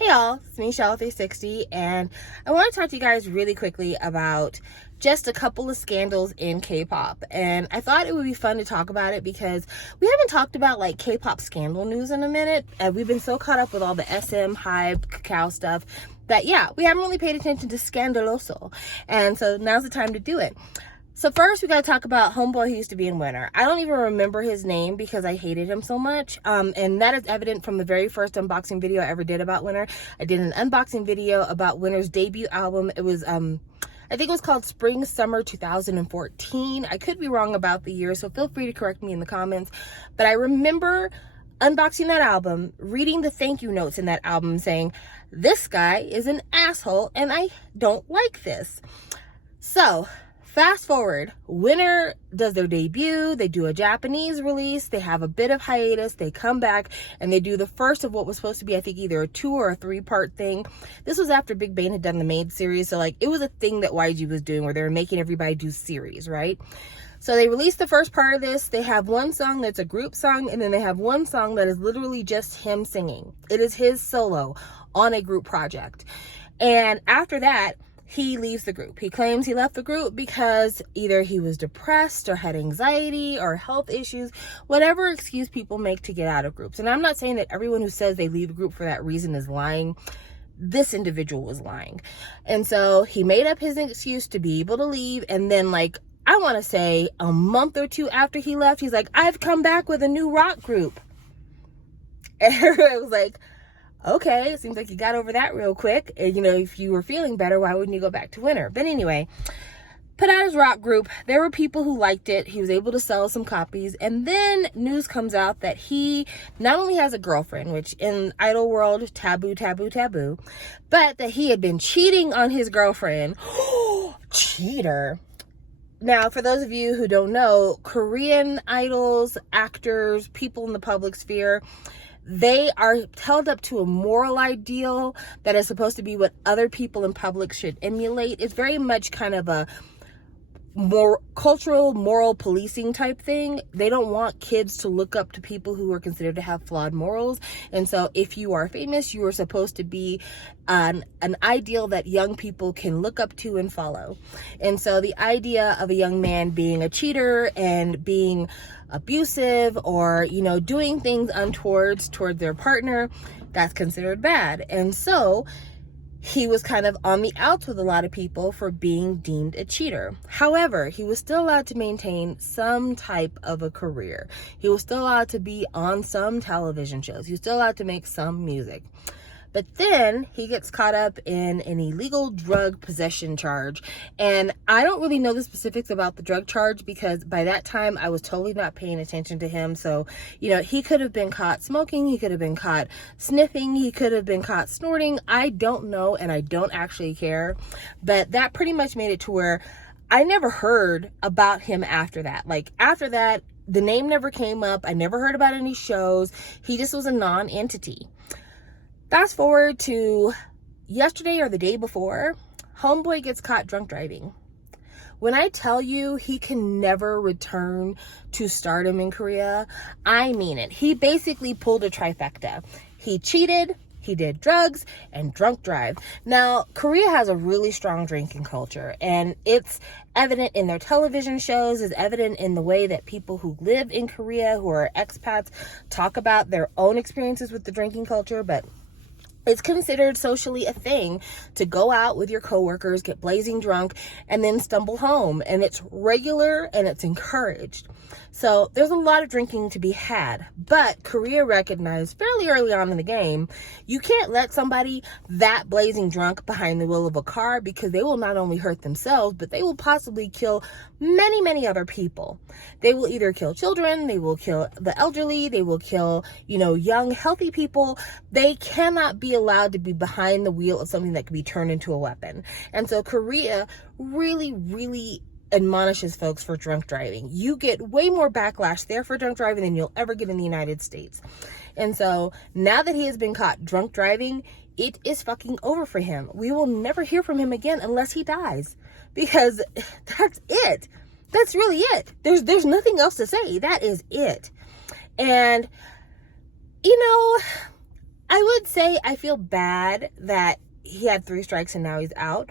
Hey y'all, it's me, Shell360, and I want to talk to you guys really quickly about just a couple of scandals in K-pop. And I thought it would be fun to talk about it because we haven't talked about like K-pop scandal news in a minute. We've been so caught up with all the SM, hype, cacao stuff that we haven't really paid attention to Scandaloso. And so now's the time to do it. So first, we got to talk about Homeboy who used to be in Winter. I don't even remember his name because I hated him so much. And that is evident from the very first unboxing video I ever did about Winter. I did an unboxing video about Winter's debut album. It was, I think it was called Spring Summer 2014. I could be wrong about the year, so feel free to correct me in the comments. But I remember unboxing that album, reading the thank you notes in that album saying, this guy is an asshole and I don't like this. So fast forward, Winter does their debut, they do a Japanese release, they have a bit of hiatus, they come back, and they do the first of what was supposed to be, I think, either a 2 or a 3-part thing. This was after Big Bang had done the Maid series, so like, it was a thing that YG was doing where they were making everybody do series, right? So they released the first part of this. They have one song that's a group song, and then they have one song that is literally just him singing. It is his solo on a group project. And after that, he leaves the group. He claims he left the group because either he was depressed or had anxiety or health issues, whatever excuse people make to get out of groups. And I'm not saying that everyone who says they leave a group for that reason is lying. This individual was lying. And so he made up his excuse to be able to leave. And then, like, I want to say a month or two after he left, he's like, I've come back with a new rock group. And everybody was like, okay, it seems like you got over that real quick. And, you know, if you were feeling better, why wouldn't you go back to Winter? But anyway, put out his rock group. There were people who liked it. He was able to sell some copies. And then news comes out that he not only has a girlfriend, which in idol world, taboo, taboo, taboo, but that he had been cheating on his girlfriend. Cheater. Now, for those of you who don't know, Korean idols, actors, people in the public sphere, they are held up to a moral ideal that is supposed to be what other people in public should emulate. It's very much kind of a more cultural, moral policing type thing. They don't want kids to look up to people who are considered to have flawed morals. And so if you are famous, you are supposed to be an ideal that young people can look up to and follow. And so the idea of a young man being a cheater and being abusive or, you know, doing things untoward toward their partner, that's considered bad. And so he was kind of on the outs with a lot of people for being deemed a cheater. However, he was still allowed to maintain some type of a career. He was still allowed to be on some television shows. He was still allowed to make some music. But then he gets caught up in an illegal drug possession charge. And I don't really know the specifics about the drug charge because by that time I was totally not paying attention to him. So, you know, he could have been caught smoking. He could have been caught sniffing. He could have been caught snorting. I don't know, and I don't actually care. But that pretty much made it to where I never heard about him after that. Like, after that, the name never came up. I never heard about any shows. He just was a non-entity. Fast forward to yesterday or the day before, Homeboy gets caught drunk driving. When I tell you he can never return to stardom in Korea, I mean it. He basically pulled a trifecta. He cheated, he did drugs, and drunk drive. Now, Korea has a really strong drinking culture, and it's evident in their television shows, is evident in the way that people who live in Korea, who are expats, talk about their own experiences with the drinking culture, but it's considered socially a thing to go out with your coworkers, get blazing drunk, and then stumble home. And it's regular and it's encouraged. So there's a lot of drinking to be had. But Korea recognized fairly early on in the game, you can't let somebody that blazing drunk behind the wheel of a car because they will not only hurt themselves, but they will possibly kill many, many other people. They will either kill children, they will kill the elderly, they will kill, you know, young, healthy people. They cannot be allowed to be behind the wheel of something that can be turned into a weapon. And so Korea really, really admonishes folks for drunk driving. You get way more backlash there for drunk driving than you'll ever get in the United States. And so now that he has been caught drunk driving, it is fucking over for him. We will never hear from him again unless he dies, because that's it. That's really it. There's nothing else to say. That is it. And, you know, I would say I feel bad that he had 3 strikes and now he's out,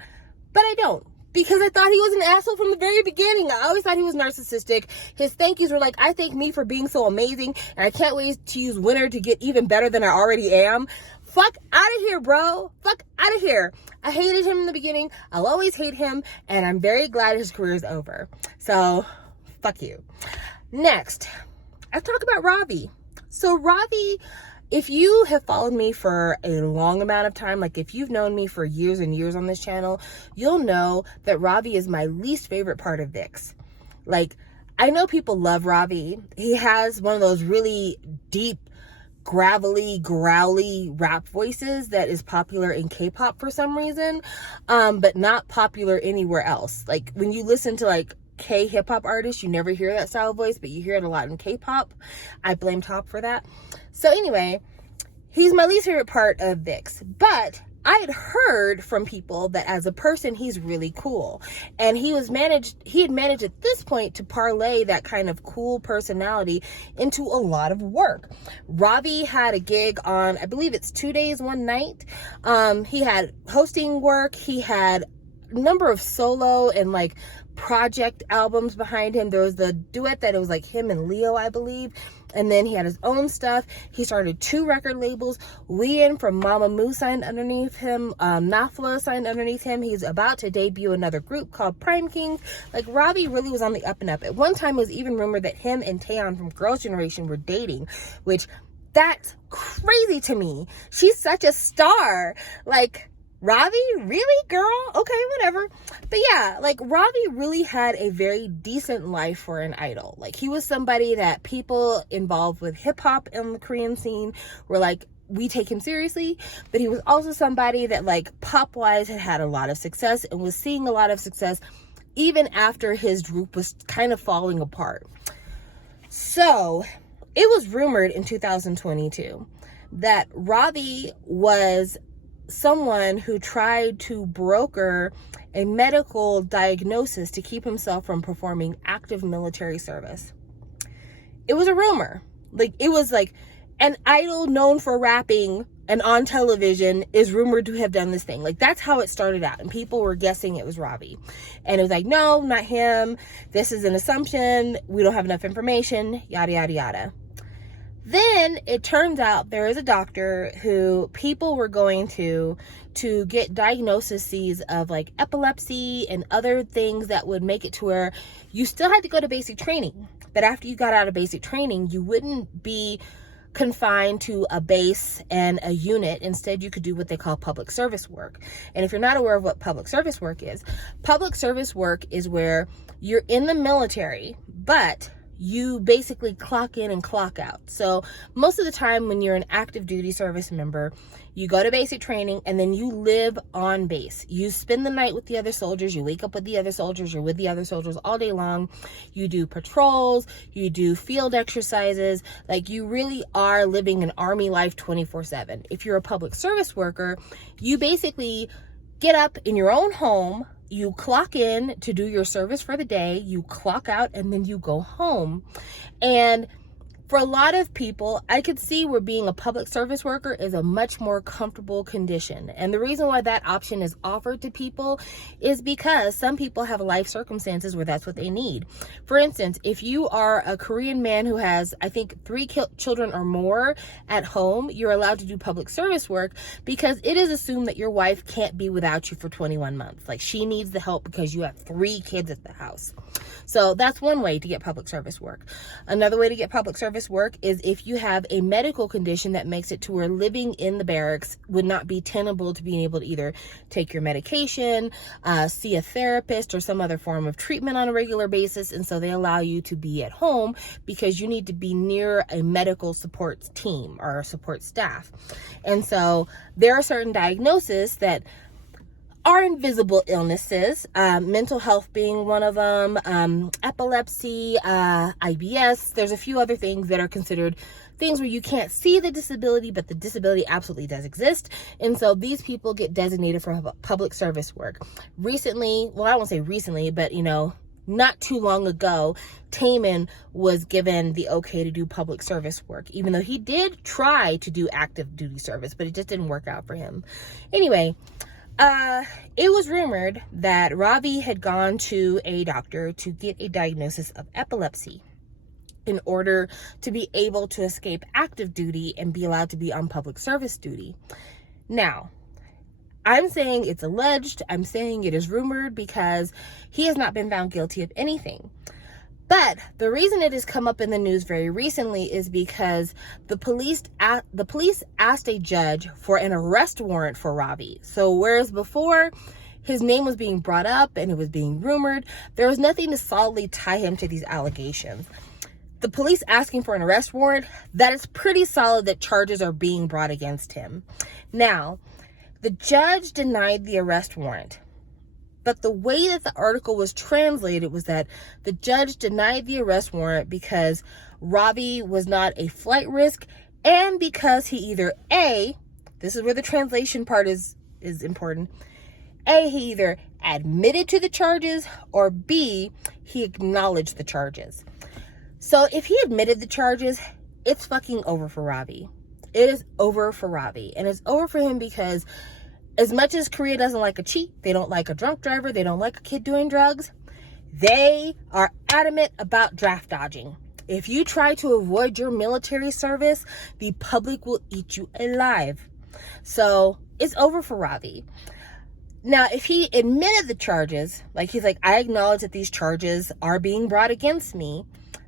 but I don't. Because I thought he was an asshole from the very beginning. I always thought he was narcissistic. His thank yous were like, I thank me for being so amazing, and I can't wait to use winter to get even better than I already am. Fuck out of here, bro. Fuck out of here. I hated him in the beginning. I'll always hate him, and I'm very glad his career is over. So, fuck you. Next, let's talk about Robbie. So Robbie, if you have followed me for a long amount of time, like if you've known me for years and years on this channel, you'll know that Ravi is my least favorite part of VIX. Like, I know people love Ravi. He has one of those really deep, gravelly, growly rap voices that is popular in K-pop for some reason, but not popular anywhere else. Like, when you listen to like K-hip-hop artists, you never hear that style of voice, but you hear it a lot in K-pop. I blame Top for that. So anyway, he's my least favorite part of VIX, but I had heard from people that as a person, he's really cool. And he had managed at this point to parlay that kind of cool personality into a lot of work. Robbie had a gig on, I believe it's 2 days, 1 night. He had hosting work. He had a number of solo and like project albums behind him. There was the duet that it was like him and Leo, I believe. And then he had his own stuff. He started 2 record labels. Leon from Mama Moo signed underneath him. Nafla signed underneath him. He's about to debut another group called Prime Kings. Like, Robbie really was on the up and up. At one time, it was even rumored that him and Taeyeon from Girls' Generation were dating, which that's crazy to me. She's such a star. Like, Ravi? Really, girl? Okay, whatever. But yeah, like, Ravi really had a very decent life for an idol. Like, he was somebody that people involved with hip-hop in the Korean scene were like, we take him seriously. But he was also somebody that, like, pop-wise had a lot of success and was seeing a lot of success even after his group was kind of falling apart. So, it was rumored in 2022 that Ravi was someone who tried to broker a medical diagnosis to keep himself from performing active military service. It was a rumor. Like, it was like an idol known for rapping and on television is rumored to have done this thing. Like, that's how it started out. And people were guessing it was Robbie. And it was like, no, not him. This is an assumption. We don't have enough information, yada, yada, yada. Then it turns out there is a doctor who people were going to get diagnoses of like epilepsy and other things that would make it to where you still had to go to basic training. But after you got out of basic training, you wouldn't be confined to a base and a unit. Instead, you could do what they call public service work. And if you're not aware of what public service work is where you're in the military, but you basically clock in and clock out. So most of the time when you're an active duty service member, you go to basic training and then you live on base. You spend the night with the other soldiers. You wake up with the other soldiers. You're with the other soldiers all day long. You do patrols. You do field exercises. Like, you really are living an army life 24/7. If you're a public service worker, you basically get up in your own home. You clock in to do your service for the day, you clock out, and then you go home. And for a lot of people, I could see where being a public service worker is a much more comfortable condition. And the reason why that option is offered to people is because some people have life circumstances where that's what they need. For instance, if you are a Korean man who has, I think, 3 children or more at home, you're allowed to do public service work because it is assumed that your wife can't be without you for 21 months. Like, she needs the help because you have 3 kids at the house. So that's one way to get public service work. Another way to get public service work is if you have a medical condition that makes it to where living in the barracks would not be tenable to being able to either take your medication, see a therapist, or some other form of treatment on a regular basis. And so they allow you to be at home because you need to be near a medical support team or support staff. And so there are certain diagnoses that are invisible illnesses, mental health being one of them, epilepsy, IBS. There's a few other things that are considered things where you can't see the disability, but the disability absolutely does exist. And so these people get designated for public service work. Recently, well, I won't say recently, but not too long ago, Taman was given the okay to do public service work, even though he did try to do active duty service, but it just didn't work out for him. Anyway, it was rumored that Ravi had gone to a doctor to get a diagnosis of epilepsy in order to be able to escape active duty and be allowed to be on public service duty. Now, I'm saying it's alleged, I'm saying it is rumored, because he has not been found guilty of anything. But the reason it has come up in the news very recently is because the police asked a judge for an arrest warrant for Robbie. So whereas before his name was being brought up and it was being rumored, there was nothing to solidly tie him to these allegations. The police asking for an arrest warrant, that is pretty solid that charges are being brought against him. Now, the judge denied the arrest warrant, but the way that the article was translated was that the judge denied the arrest warrant because Robbie was not a flight risk, and because he either A, this is where the translation part is important, A, he either admitted to the charges, or B, he acknowledged the charges. So if he admitted the charges, it's fucking over for Robbie. It is over for Robbie. And it's over for him because as much as Korea doesn't like a cheat, they don't like a drunk driver, they don't like a kid doing drugs, they are adamant about draft dodging. If you try to avoid your military service, the public will eat you alive. So it's over for Ravi. Now, if he admitted the charges, like he's like, I acknowledge that these charges are being brought against me,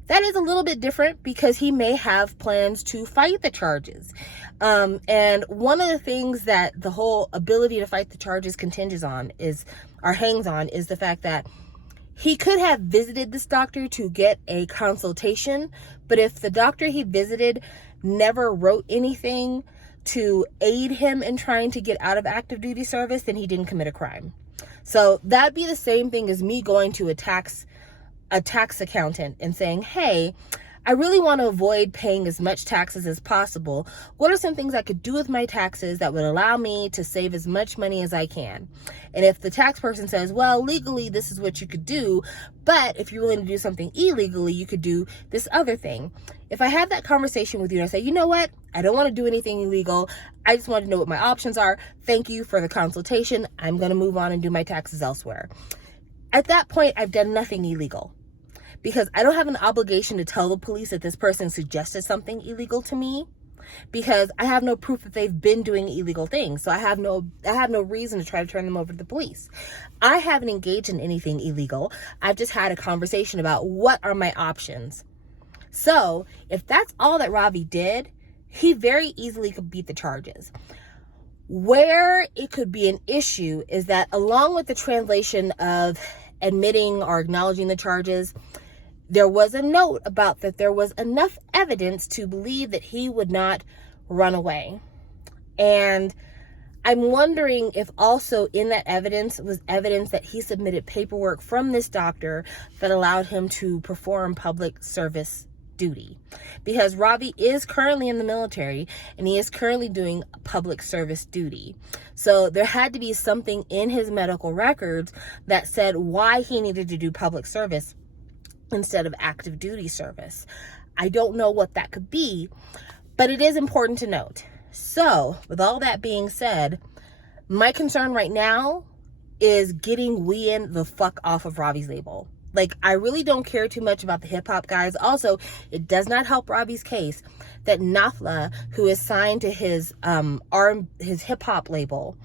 that is a little bit different because he may have plans to fight the charges. And one of the things that the whole ability to fight the charges hangs on is the fact that he could have visited this doctor to get a consultation, but if the doctor he visited never wrote anything to aid him in trying to get out of active duty service, then he didn't commit a crime. So that'd be the same thing as me going to a tax accountant and saying, hey, I really want to avoid paying as much taxes as possible. What are some things I could do with my taxes that would allow me to save as much money as I can? And if the tax person says, well, legally, this is what you could do, but if you're willing to do something illegally, you could do this other thing. If I have that conversation with you and I say, you know what? I don't want to do anything illegal. I just want to know what my options are. Thank you for the consultation. I'm going to move on and do my taxes elsewhere. At that point, I've done nothing illegal, because I don't have an obligation to tell the police that this person suggested something illegal to me, because I have no proof that they've been doing illegal things. So I have no reason to try to turn them over to the police. I haven't engaged in anything illegal. I've just had a conversation about what are my options. So if that's all that Ravi did, he very easily could beat the charges. Where it could be an issue is that along with the translation of admitting or acknowledging the charges, there was a note about that there was enough evidence to believe that he would not run away. And I'm wondering if also in that evidence was evidence that he submitted paperwork from this doctor that allowed him to perform public service duty. Because Robbie is currently in the military and he is currently doing public service duty. So there had to be something in his medical records that said why he needed to do public service instead of active duty service. I don't know what that could be, but it is important to note. So with all that being said, my concern right now is getting Wien the fuck off of Robbie's label. Like, I really don't care too much about the hip hop guys. Also, it does not help Robbie's case that Nafla, who is signed to his hip hop label,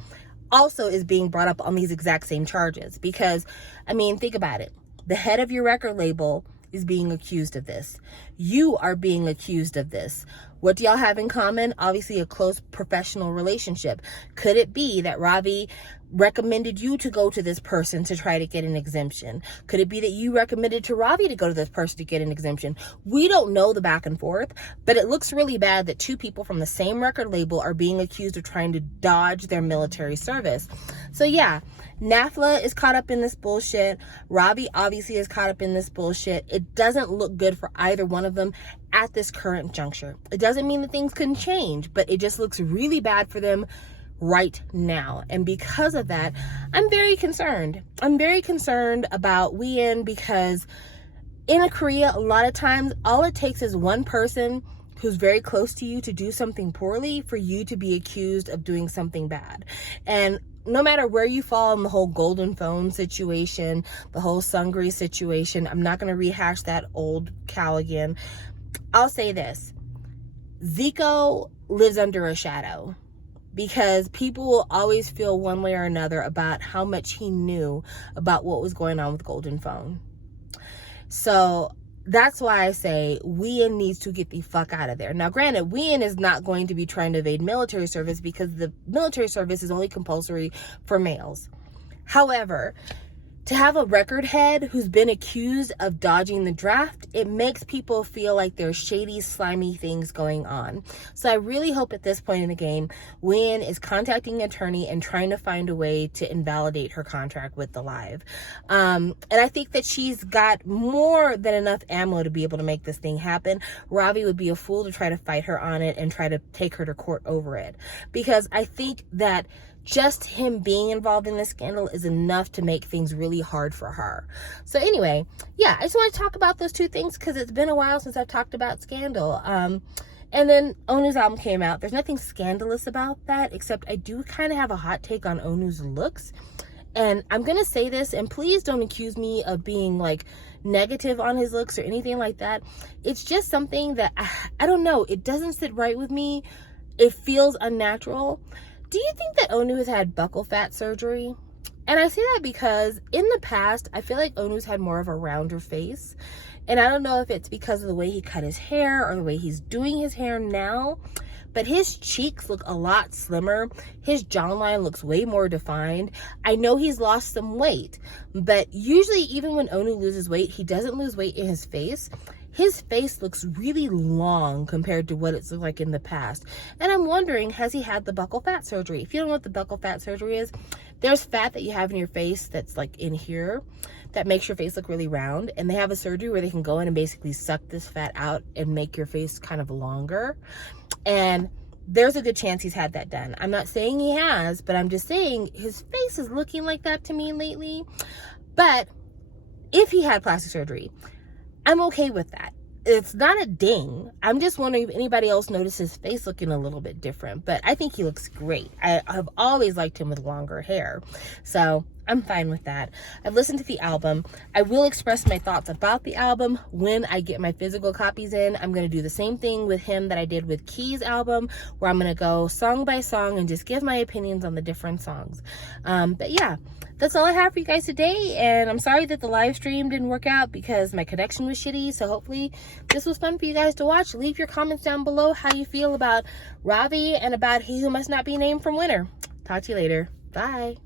also is being brought up on these exact same charges. Because, I mean, think about it. The head of your record label is being accused of this. You are being accused of this. What do y'all have in common? Obviously, a close professional relationship. Could it be that Ravi recommended you to go to this person to try to get an exemption? Could it be that you recommended to Ravi to go to this person to get an exemption? We don't know the back and forth, but it looks really bad that two people from the same record label are being accused of trying to dodge their military service. So yeah, Nafla is caught up in this bullshit. Robbie obviously is caught up in this bullshit. It doesn't look good for either one of them at this current juncture. It doesn't mean that things couldn't change, but it just looks really bad for them right now. And because of that, I'm very concerned. I'm very concerned about Wheein, because in Korea, a lot of times, all it takes is one person who's very close to you to do something poorly for you to be accused of doing something bad. And no matter where you fall in the whole golden phone situation, the whole Sungri situation, I'm not going to rehash that old cow again. I'll say this. Zico lives under a shadow, because people will always feel one way or another about how much he knew about what was going on with golden phone. So that's why I say Wheein needs to get the fuck out of there. Now, granted, Wheein is not going to be trying to evade military service, because the military service is only compulsory for males. However, to have a record head who's been accused of dodging the draft, it makes people feel like there's shady, slimy things going on. So I really hope at this point in the game, Wheein is contacting an attorney and trying to find a way to invalidate her contract with the Live. And I think that she's got more than enough ammo to be able to make this thing happen. Ravi would be a fool to try to fight her on it and try to take her to court over it, because I think that just him being involved in this scandal is enough to make things really hard for her. So anyway, yeah, I just want to talk about those two things because it's been a while since I've talked about scandal. And then Onu's album came out. There's nothing scandalous about that, except I do kind of have a hot take on Onu's looks. And I'm going to say this, and please don't accuse me of being like negative on his looks or anything like that. It's just something that, I don't know, it doesn't sit right with me. It feels unnatural. Do you think that Onu has had buccal fat surgery? And I say that because in the past, I feel like Onu's had more of a rounder face. And I don't know if it's because of the way he cut his hair or the way he's doing his hair now, but his cheeks look a lot slimmer. His jawline looks way more defined. I know he's lost some weight, but usually even when Onu loses weight, he doesn't lose weight in his face. His face looks really long compared to what it's looked like in the past. And I'm wondering, has he had the buccal fat surgery? If you don't know what the buccal fat surgery is, there's fat that you have in your face that's like in here that makes your face look really round. And they have a surgery where they can go in and basically suck this fat out and make your face kind of longer. And there's a good chance he's had that done. I'm not saying he has, but I'm just saying his face is looking like that to me lately. But if he had plastic surgery, I'm okay with that. It's not a ding. I'm just wondering if anybody else noticed his face looking a little bit different. But I think he looks great. I've always liked him with longer hair. So I'm fine with that. I've listened to the album. I will express my thoughts about the album when I get my physical copies in. I'm going to do the same thing with him that I did with Key's album, where I'm going to go song by song and just give my opinions on the different songs. But yeah, that's all I have for you guys today. And I'm sorry that the live stream didn't work out because my connection was shitty. So hopefully this was fun for you guys to watch. Leave your comments down below how you feel about Ravi and about He Who Must Not Be Named from Winner. Talk to you later. Bye.